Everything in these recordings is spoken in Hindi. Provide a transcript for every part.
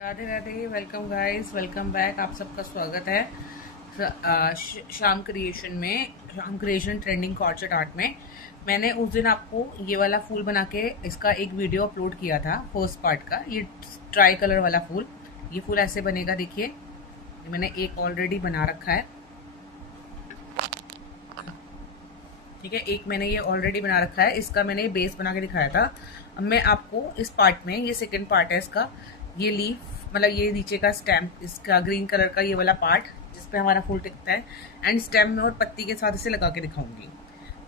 Radhe Radhe. Welcome guys, welcome back. आप सबका स्वागत है शाम क्रिएशन ट्रेंडिंग कॉर्सेट आर्ट में। मैंने उस दिन आपको ये वाला फूल बना के इसका एक वीडियो अपलोड किया था, फर्स्ट पार्ट का। ये ट्राई कलर वाला फूल, ये फूल ऐसे बनेगा। देखिए, ये मैंने एक ऑलरेडी बना रखा है, ठीक है। एक मैंने ये ऑलरेडी बना रखा है, इसका मैंने बेस बना के दिखाया था। अब मैं आपको इस पार्ट में, ये सेकंड पार्ट है इसका, ये लीफ मतलब ये नीचे का स्टेम, इसका ग्रीन कलर का ये वाला पार्ट जिसपे हमारा फूल टिकता है, एंड स्टेम में और पत्ती के साथ इसे लगा के दिखाऊंगी।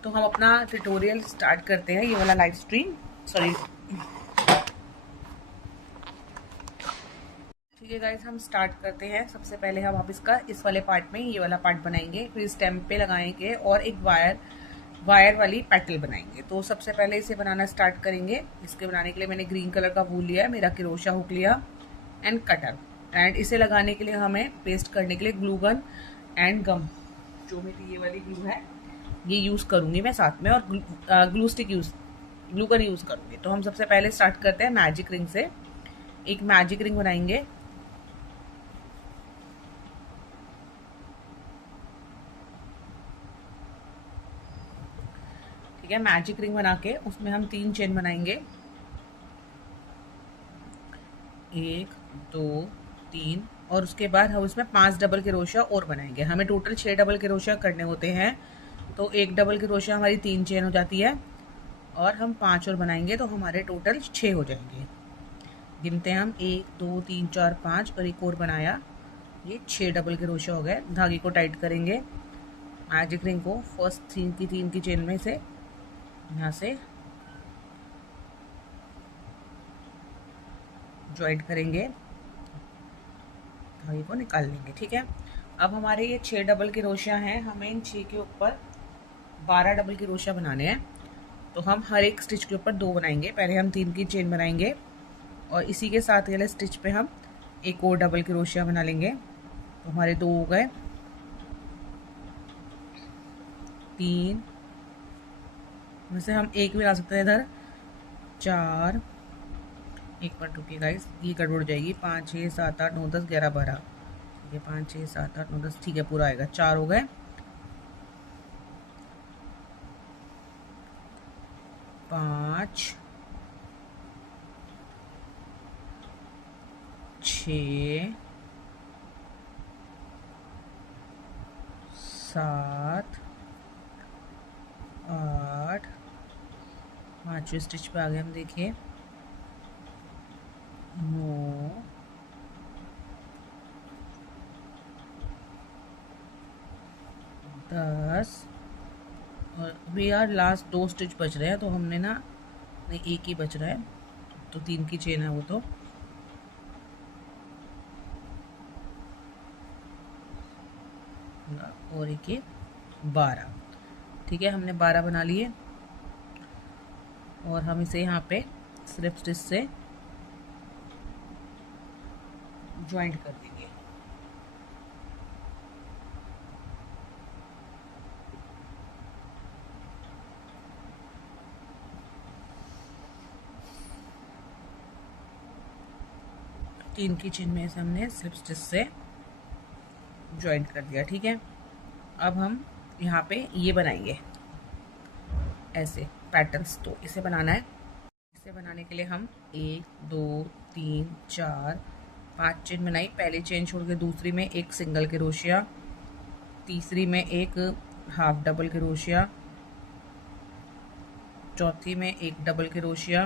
तो हम अपना ट्यूटोरियल स्टार्ट करते हैं, ये वाला लाइव स्ट्रीम। सॉरी, ठीक है गाइस, हम स्टार्ट करते हैं। सबसे पहले हम आप इसका इस वाले पार्ट में ये वाला पार्ट बनाएंगे, फिर स्टेम पे लगाएंगे और एक वायर वाली पेटल बनाएंगे। तो सबसे पहले इसे बनाना स्टार्ट करेंगे। इसके बनाने के लिए मैंने ग्रीन कलर का वूल लिया है, मेरा क्रोशा हुक लिया एंड कटर, एंड इसे लगाने के लिए हमें पेस्ट करने के लिए ग्लू गन एंड गम, जो मेरी ये वाली ग्लू है, ये यूज़ करूँगी मैं साथ में, और ग्लू गन यूज़ करूँगी। तो हम सबसे पहले स्टार्ट करते हैं मैजिक रिंग से। एक मैजिक रिंग बनाएंगे। ठीक है, मैजिक रिंग बना के उसमें हम 3 चेन बनाएंगे, 1 2 3, और उसके बाद हम उसमें 5 डबल क्रोशिया और बनाएंगे। हमें टोटल 6 डबल क्रोशिया करने होते हैं, तो एक डबल क्रोशिया हमारी 3 चेन हो जाती है, और हम 5 और बनाएंगे तो हमारे टोटल 6 हो जाएंगे। गिनते हैं हम, 1 2 3 4 5, और एक और बनाया, ये 6 डबल क्रोशिया हो गए। धागे को टाइट करेंगे, मैजिक रिंग को फर्स्ट 3 की चेन में से यहाँ से ज्वाइंट करेंगे, धागे को निकाल लेंगे। ठीक है, अब हमारे ये 6 डबल क्रोशिया हैं, हमें इन 6 के ऊपर 12 डबल क्रोशिया बनाने हैं। तो हम हर एक स्टिच के ऊपर 2 बनाएंगे। पहले हम 3 की चेन बनाएंगे, और इसी के साथ वाले स्टिच पे हम एक और डबल क्रोशिया बना लेंगे। तो हमारे 2 हो गए, 3, वैसे हम एक भी ला सकते हैं इधर, 4, एक बार रुकिए गाइस, ये गड़बड़ जाएगी, 5 6 7 8 9 10 11 12, ठीक है, 5 6 7 8 9 10, ठीक है, पूरा आएगा। 4 हो गए, 5 6 7 8, 5वें स्टिच पे आ गए हम, देखिए, 9 10, और अभी यार लास्ट 2 स्टिच बच रहे हैं, तो हमने ना, नहीं, एक ही बच रहा है, तो 3 की चेन है वो, तो और एक ही 12। ठीक है, हमने 12 बना लिए, और हम इसे यहाँ पे स्लिप स्टिच से ज्वाइंट कर देंगे। तीन की चेन में से हमने स्लिप स्टिच से ज्वाइंट कर दिया। ठीक है, अब हम यहाँ पे ये बनाएंगे ऐसे पैटर्न्स। तो इसे बनाना है, इसे बनाने के लिए हम 1 2 3 4 5 चेन बनाई। पहली चेन छोड़ के दूसरी में एक सिंगल क्रोशिया, तीसरी में एक हाफ डबल क्रोशिया, चौथी में एक डबल क्रोशिया,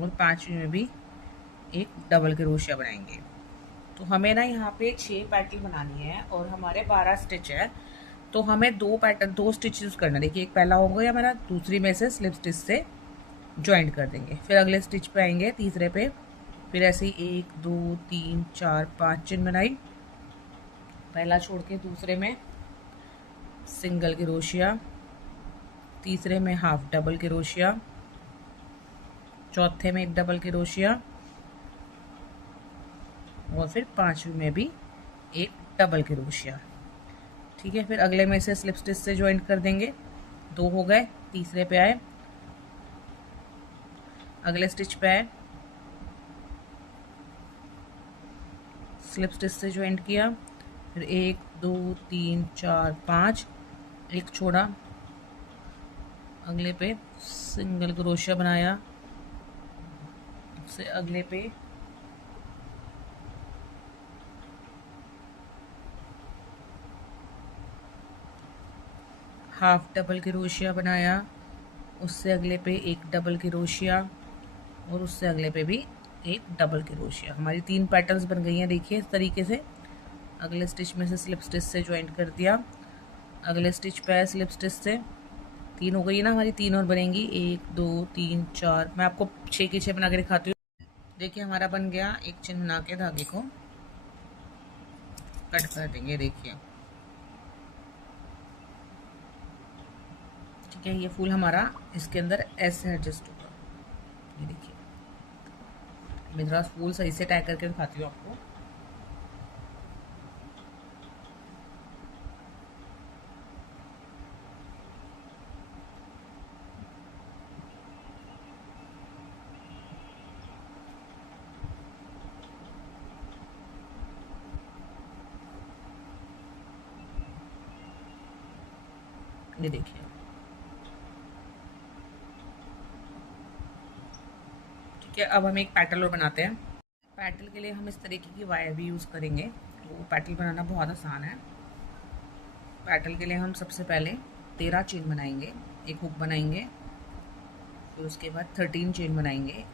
और 5वीं में भी एक डबल क्रोशिया बनाएंगे। तो हमें ना यहाँ पे 6 पैटर्न बनानी है, और हमारे 12 स्टिच है, तो हमें 2 स्टिच यूज़ करना है। देखिए, एक पहला होगा या मेरा, दूसरी में से स्लिप स्टिच से ज्वाइंट कर देंगे, फिर अगले स्टिच पे आएंगे, तीसरे पे, फिर ऐसे ही 1 2 3 4 5 चेन बनाई, पहला छोड़ के दूसरे में सिंगल क्रोशिया, तीसरे में हाफ डबल क्रोशिया, चौथे में एक डबल क्रोशिया, और फिर 5वीं में भी एक डबल क्रोशिया। ठीक है, फिर अगले में से स्लिप स्टिच से ज्वाइंट कर देंगे। 2 हो गए, तीसरे पे आए, अगले स्टिच पे आए, स्लिप स्टिच से ज्वाइंट किया, फिर 1 2 3 4 5, एक छोड़ा, अगले पे सिंगल क्रोशिया बनाया, से अगले पे हाफ डबल क्रोशिया बनाया, उससे अगले पे एक डबल क्रोशिया और उससे अगले पे भी एक डबल क्रोशिया। हमारी 3 पैटर्न्स बन गई हैं। देखिए इस तरीके से अगले स्टिच में से स्लिप स्टिच से ज्वाइंट कर दिया, अगले स्टिच पे स्लिप स्टिच से, 3 हो गई है ना हमारी, 3 और बनेंगी, 1 2 3 4। मैं आपको 6 की 6 बना के दिखाती हूँ। देखिए हमारा बन गया। एक चेन बना के धागे को कट कर देंगे। देखिए ठीक है, ये फूल हमारा इसके अंदर ऐसे एडजस्ट होगा। ये देखिए मैं जरा फूल सही से टैग करके दिखाती हूँ आपको। ये देखिए ठीक है। अब हम एक पैटल और बनाते हैं। पैटल के लिए हम इस तरीके की वायर भी यूज़ करेंगे। तो पैटल बनाना बहुत आसान है। पैटल के लिए हम सबसे पहले 13 चेन बनाएंगे, एक हुक बनाएंगे, फिर उसके बाद 13 चेन बनाएंगे,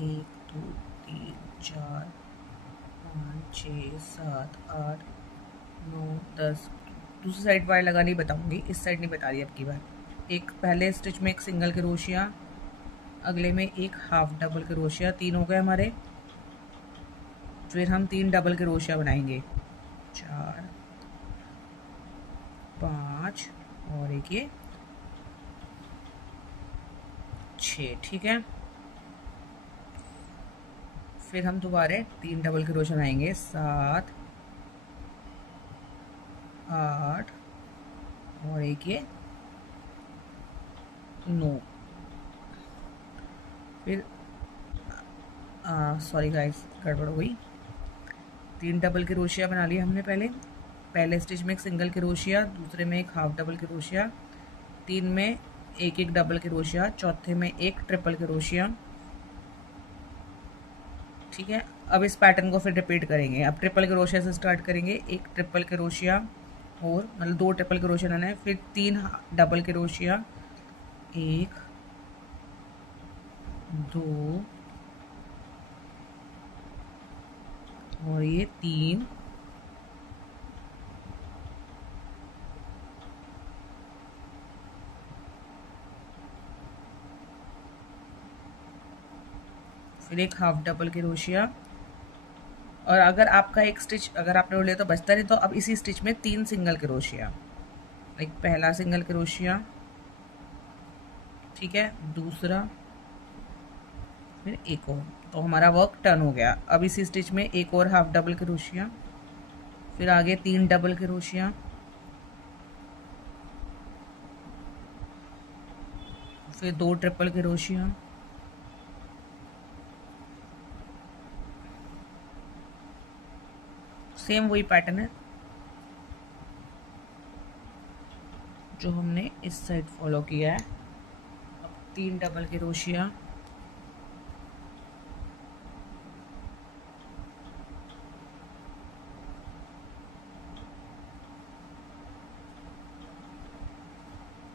1 2 3 4 5 6 7 8 9 10। दूसरी साइड वायर लगानी बताऊंगी, इस साइड नहीं बता रही अब की बार। एक पहले स्टिच में एक सिंगल क्रोशिया, अगले में एक हाफ डबल क्रोशिया, 3 हो गए हमारे। फिर हम 3 डबल क्रोशिया बनाएंगे, 4 5 और एक ये 6। ठीक है, फिर हम दोबारा 3 डबल क्रोशिया बनाएंगे, 7 8 और एक ये 9। फिर सॉरी गाइस गड़बड़ हो गई। 3 डबल क्रोशिया बना लिया हमने। पहले स्टिच में एक सिंगल क्रोशिया, दूसरे में एक हाफ डबल क्रोशिया, 3 में एक एक डबल क्रोशिया, चौथे में एक ट्रिपल क्रोशिया। ठीक है, अब इस पैटर्न को फिर रिपीट करेंगे। अब ट्रिपल क्रोशिया से स्टार्ट करेंगे, एक ट्रिपल क्रोशिया और मतलब 2 ट्रिपल क्रोशिया लाना है, फिर 3 डबल क्रोशिया, 1 2 और ये 3, फिर एक हाफ डबल क्रोशिया। और अगर आपका एक स्टिच अगर आपने उड़ लिया तो बचता नहीं, तो अब इसी स्टिच में 3 सिंगल क्रोशिया। एक पहला सिंगल क्रोशिया, ठीक है, दूसरा, फिर एक और। तो हमारा वर्क टर्न हो गया। अब इसी स्टिच में एक और हाफ डबल क्रोशिया, फिर आगे 3 डबल क्रोशिया, फिर 2 ट्रिपल क्रोशिया, सेम वही पैटर्न है जो हमने इस साइड फॉलो किया है। अब 3 डबल क्रोशिया,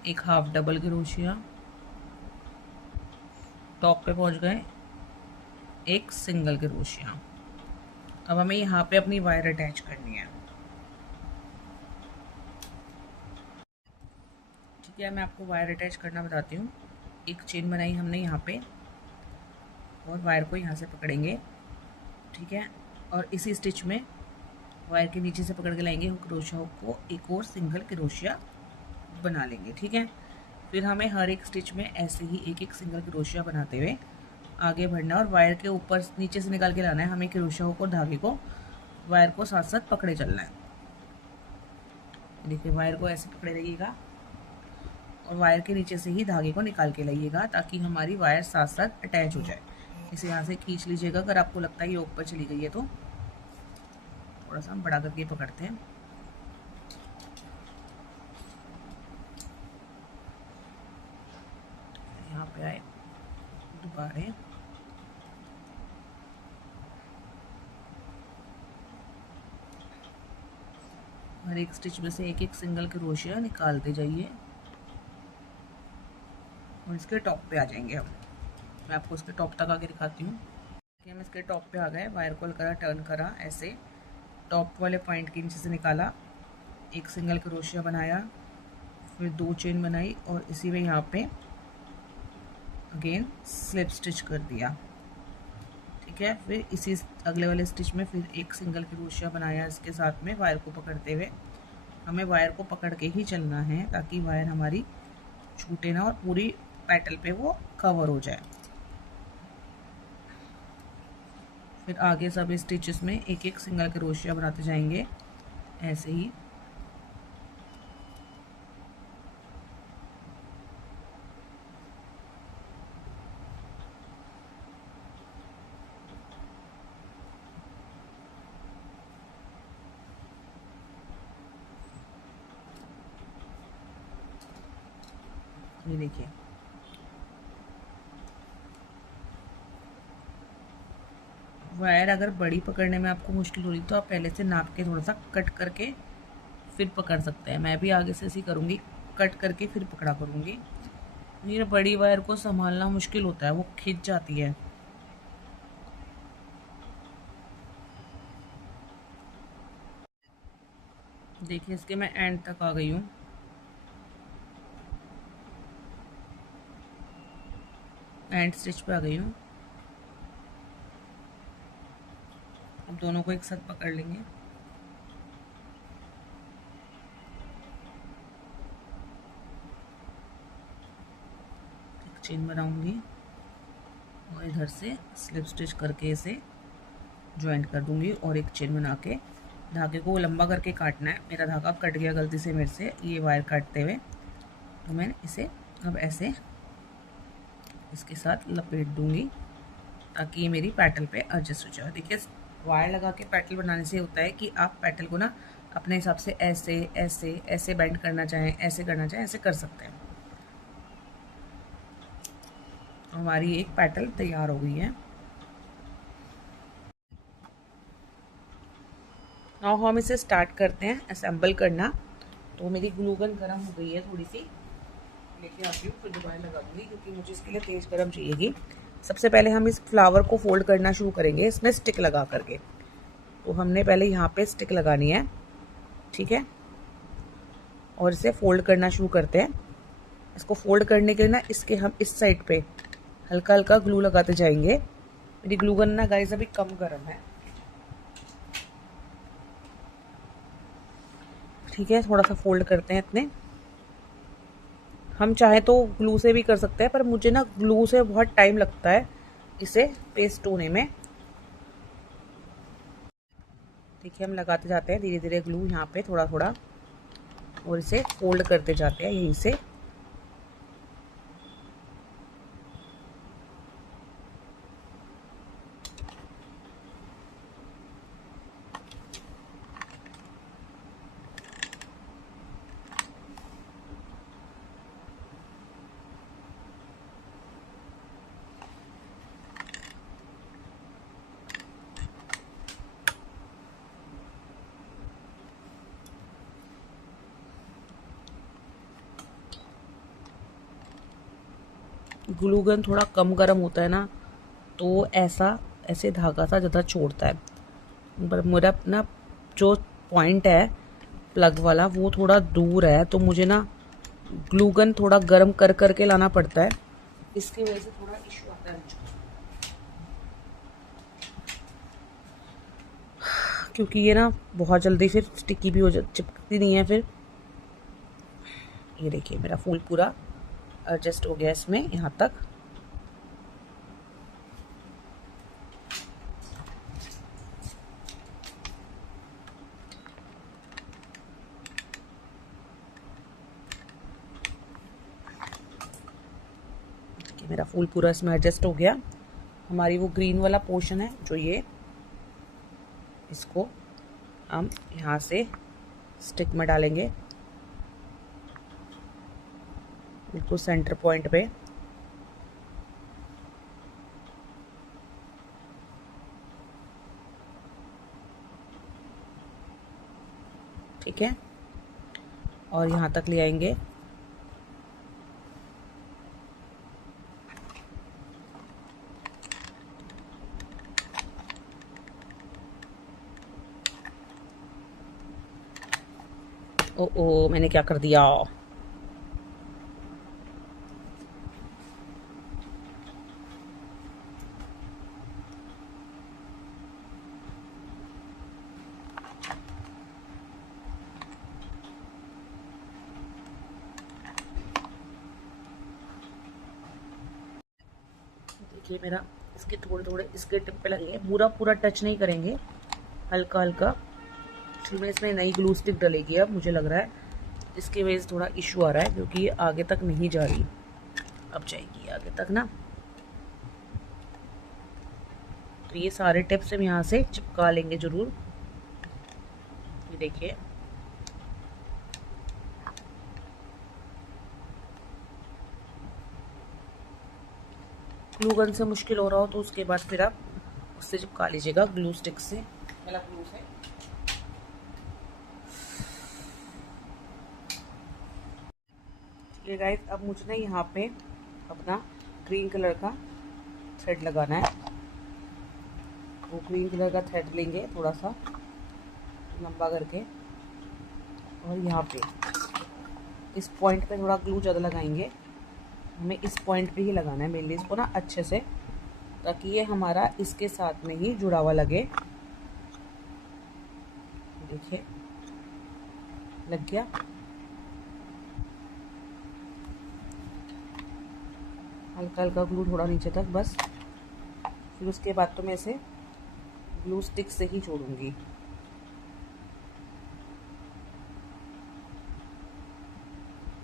एक हाफ डबल क्रोशिया, टॉप पे पहुंच गए, एक सिंगल क्रोशिया। अब हमें यहाँ पे अपनी वायर अटैच करनी है। ठीक है, मैं आपको वायर अटैच करना बताती हूँ। एक चेन बनाई हमने यहाँ पे और वायर को यहाँ से पकड़ेंगे। ठीक है, और इसी स्टिच में वायर के नीचे से पकड़ के लाएंगे क्रोशिया हुक को, एक और सिंगल क्रोशिया बना लेंगे। ठीक है, फिर हमें हर एक स्टिच में ऐसे ही एक एक सिंगल क्रोशिया बनाते हुए आगे बढ़ना और वायर के ऊपर नीचे से निकाल के लाना है। हमें क्रोशिया हुक और धागे को वायर को साथ साथ पकड़े चलना है। देखिए वायर को ऐसे पकड़े रहिएगा और वायर के नीचे से ही धागे को निकाल के लाइएगा ताकि हमारी वायर साथ साथ अटैच हो जाए। इसे यहाँ से खींच लीजिएगा अगर आपको लगता है ये ऊपर चली गई है तो। थोड़ा सा हम बड़ा करके पकड़ते हैं। यहाँ पे आए दोबारा हर एक स्टिच में से एक एक सिंगल क्रोशिया निकालते जाइए और इसके टॉप पे आ जाएंगे हम। मैं आपको इसके टॉप तक आके दिखाती हूँ कि हम इसके टॉप पे आ गए। वायर को करा, टर्न करा, ऐसे टॉप वाले पॉइंट के नीचे से निकाला, एक सिंगल क्रोशिया बनाया, फिर 2 चेन बनाई और इसी में यहाँ पे अगेन स्लिप स्टिच कर दिया। ठीक है, फिर इसी अगले वाले स्टिच में फिर एक सिंगल क्रोशिया बनाया इसके साथ में, वायर को पकड़ते हुए। हमें वायर को पकड़ के ही चलना है ताकि वायर हमारी छूटे ना और पूरी पेटल पे वो कवर हो जाए। फिर आगे सब स्टिचेस में एक एक सिंगल क्रोशिया बनाते जाएंगे ऐसे ही। ये देखिए, वायर अगर बड़ी पकड़ने में आपको मुश्किल हो रही तो आप पहले से नाप के थोड़ा सा कट करके फिर पकड़ सकते हैं। मैं भी आगे से ऐसे करूँगी, कट करके फिर पकड़ा करूँगी। ये बड़ी वायर को संभालना मुश्किल होता है, वो खिंच जाती है। देखिए, इसके मैं एंड तक आ गई हूँ। एंड स्टिच पे आ गई हूँ। अब दोनों को एक साथ पकड़ लेंगे। एक चेन बनाऊंगी और इधर से स्लिप स्टिच करके इसे ज्वाइंट कर दूंगी और एक चेन बना के धागे को लंबा करके काटना है। मेरा धागा कट गया गलती से मेरे से ये वायर काटते हुए, तो मैं इसे अब ऐसे इसके साथ लपेट दूंगी ताकि ये मेरी पेटल पे एडजस्ट हो जाए। देखिए, वायर लगा के पेटल बनाने से होता है कि आप पेटल को ना अपने हिसाब से ऐसे ऐसे ऐसे बेंड करना चाहें, ऐसे करना चाहें, ऐसे कर सकते हैं। हमारी एक पेटल तैयार हो गई है। नाउ हम इसे स्टार्ट करते हैं असेंबल करना। तो मेरी ग्लू गन गर्म हो गई है, थोड़ी सी लेके आती हूँ, फिर दोबारा लगा दूँगी क्योंकि मुझे इसके लिए तेज़ गर्म चाहिएगी। सबसे पहले हम इस फ्लावर को फोल्ड करना शुरू करेंगे इसमें स्टिक लगा करके। तो हमने पहले यहाँ पे स्टिक लगानी है, ठीक है, और इसे फोल्ड करना शुरू करते हैं। इसको फोल्ड करने के लिए ना इसके हम इस साइड पे हल्का हल्का ग्लू लगाते जाएंगे। मेरी ग्लू गन ना गाइस अभी कम गर्म है, ठीक है। थोड़ा सा फोल्ड करते हैं इतने। हम चाहे तो ग्लू से भी कर सकते हैं, पर मुझे ना ग्लू से बहुत टाइम लगता है इसे पेस्ट होने में। देखिए, हम लगाते जाते हैं धीरे धीरे ग्लू यहाँ पे थोड़ा थोड़ा और इसे फोल्ड करते जाते हैं यहीं से। ग्लू गन थोड़ा कम गर्म होता है ना, तो ऐसे धागा सा ज़्यादा छोड़ता है। पर मेरा ना जो पॉइंट है प्लग वाला वो थोड़ा दूर है, तो मुझे ना ग्लू गन थोड़ा गर्म कर करके लाना पड़ता है, इसकी वजह से थोड़ा इशू आता है मुझे। क्योंकि ये ना बहुत जल्दी फिर स्टिकी भी हो जाती, चिपकती नहीं है फिर। ये देखिए, मेरा फूल पूरा एडजस्ट हो गया इसमें यहाँ तक। मेरा फूल पूरा इसमें एडजस्ट हो गया। हमारी वो ग्रीन वाला पोर्शन है जो ये, इसको हम यहाँ से स्टिक में डालेंगे बिल्कुल सेंटर पॉइंट पे। ठीक है, और यहाँ तक ले आएंगे। ओ मैंने क्या कर दिया। देखिए मेरा इसके थोड़े थोड़े इसके टिप पे लगेंगे, पूरा पूरा टच नहीं करेंगे, हल्का हल्का। इसमें इसमें नई ग्लू स्टिक डलेगी अब मुझे लग रहा है, इसकी वजह से थोड़ा इशू आ रहा है क्योंकि ये आगे तक नहीं जा रही। अब जाएगी आगे तक ना। तो ये सारे टिप्स हम यहाँ से चिपका लेंगे जरूर। ये देखिए ग्लू गन से मुश्किल हो रहा हो तो उसके बाद फिर आप उससे चिपका लीजिएगा, ग्लू स्टिक से, मतलब ग्लू से। ये गाइस अब मुझे ना यहाँ पे अपना ग्रीन कलर का थ्रेड लगाना है। वो ग्रीन कलर का थ्रेड लेंगे थोड़ा सा लंबा करके, और यहाँ पे इस पॉइंट पे थोड़ा ग्लू ज़्यादा लगाएंगे। हमें इस पॉइंट पे ही लगाना है मेनली इसको ना अच्छे से, ताकि ये हमारा इसके साथ में ही जुड़ा हुआ लगे। देखिए लग गया। हल्का हल्का ग्लू थोड़ा नीचे तक बस। फिर उसके बाद तो मैं इसे ग्लू स्टिक से ही जोड़ूंगी।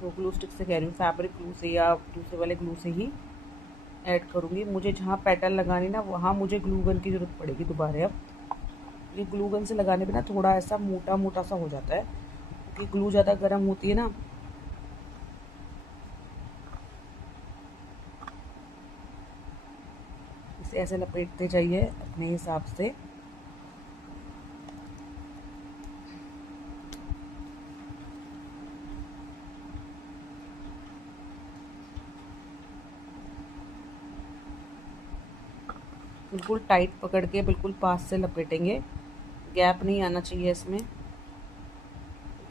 वो ग्लू स्टिक से कह रही हूँ, फैब्रिक ग्लू से या दूसरे वाले ग्लू से ही ऐड करूँगी। मुझे जहाँ पैटर्न लगानी ना वहाँ मुझे ग्लू गन की ज़रूरत पड़ेगी दोबारा। अब ये ग्लू गन से लगाने पे ना थोड़ा ऐसा मोटा मोटा सा हो जाता है क्योंकि ग्लू ज़्यादा गर्म होती है ना। इसे ऐसे लपेटते जाइए अपने हिसाब से। बिल्कुल टाइट पकड़ के बिल्कुल पास से लपेटेंगे, गैप नहीं आना चाहिए इसमें।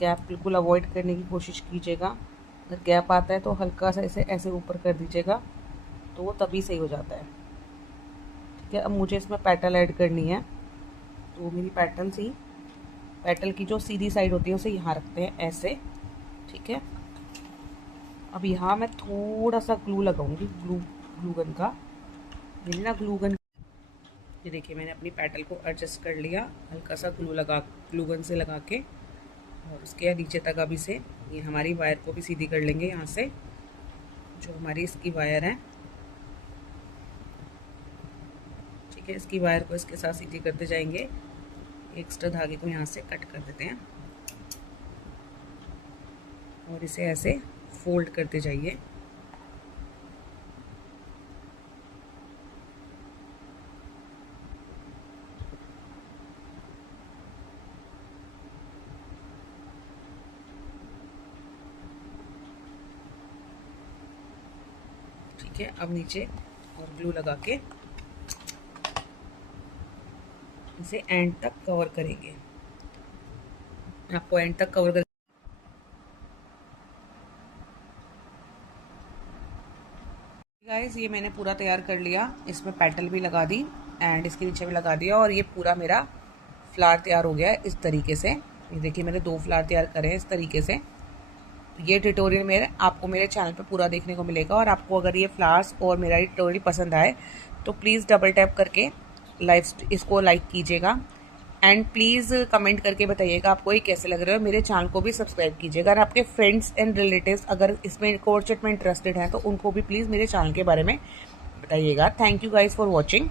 गैप बिल्कुल अवॉइड करने की कोशिश कीजिएगा। अगर गैप आता है तो हल्का सा इसे ऐसे ऊपर कर दीजिएगा, तो वो तभी सही हो जाता है। ठीक है, अब मुझे इसमें पेटल ऐड करनी है। तो मेरी पेटल की जो सीधी साइड होती है उसे यहाँ रखते हैं ऐसे। ठीक है, अब यहाँ मैं थोड़ा सा ग्लू लगाऊंगी, ग्लू गन का। मेरी ना ग्लू गन, ये देखिए मैंने अपनी पेटल को एडजस्ट कर लिया हल्का सा ग्लू गन से लगा के, और उसके नीचे तक अभी से ये हमारी वायर को भी सीधी कर लेंगे यहाँ से, जो हमारी इसकी वायर है। ठीक है, इसकी वायर को इसके साथ सीधी करते जाएंगे। एक्स्ट्रा धागे को यहाँ से कट कर देते हैं और इसे ऐसे फोल्ड करते जाइए। ठीक है, अब नीचे और ग्लू लगा के इसे एंड तक कवर करेंगे। आपको एंड तक कवर कर, गाइस ये मैंने पूरा तैयार कर लिया। इसमें पेटल भी लगा दी एंड इसके नीचे भी लगा दिया, और ये पूरा मेरा फ्लावर तैयार हो गया है इस तरीके से। ये देखिए मैंने 2 फ्लावर तैयार करे हैं इस तरीके से। ये ट्यूटोरियल मेरे आपको मेरे चैनल पे पूरा देखने को मिलेगा, और आपको अगर ये फ्लावर्स और मेरा ये ट्यूटोरियल पसंद आए तो प्लीज़ डबल टैप करके इसको लाइक कीजिएगा, एंड प्लीज़ कमेंट करके बताइएगा आपको ये कैसे लग रहे हो। मेरे चैनल को भी सब्सक्राइब कीजिएगा, और आपके फ्रेंड्स एंड रिलेटिव्स अगर इसमें कोड सेट में इंटरेस्टेड हैं तो उनको भी प्लीज़ मेरे चैनल के बारे में बताइएगा। Thank you guys for watching.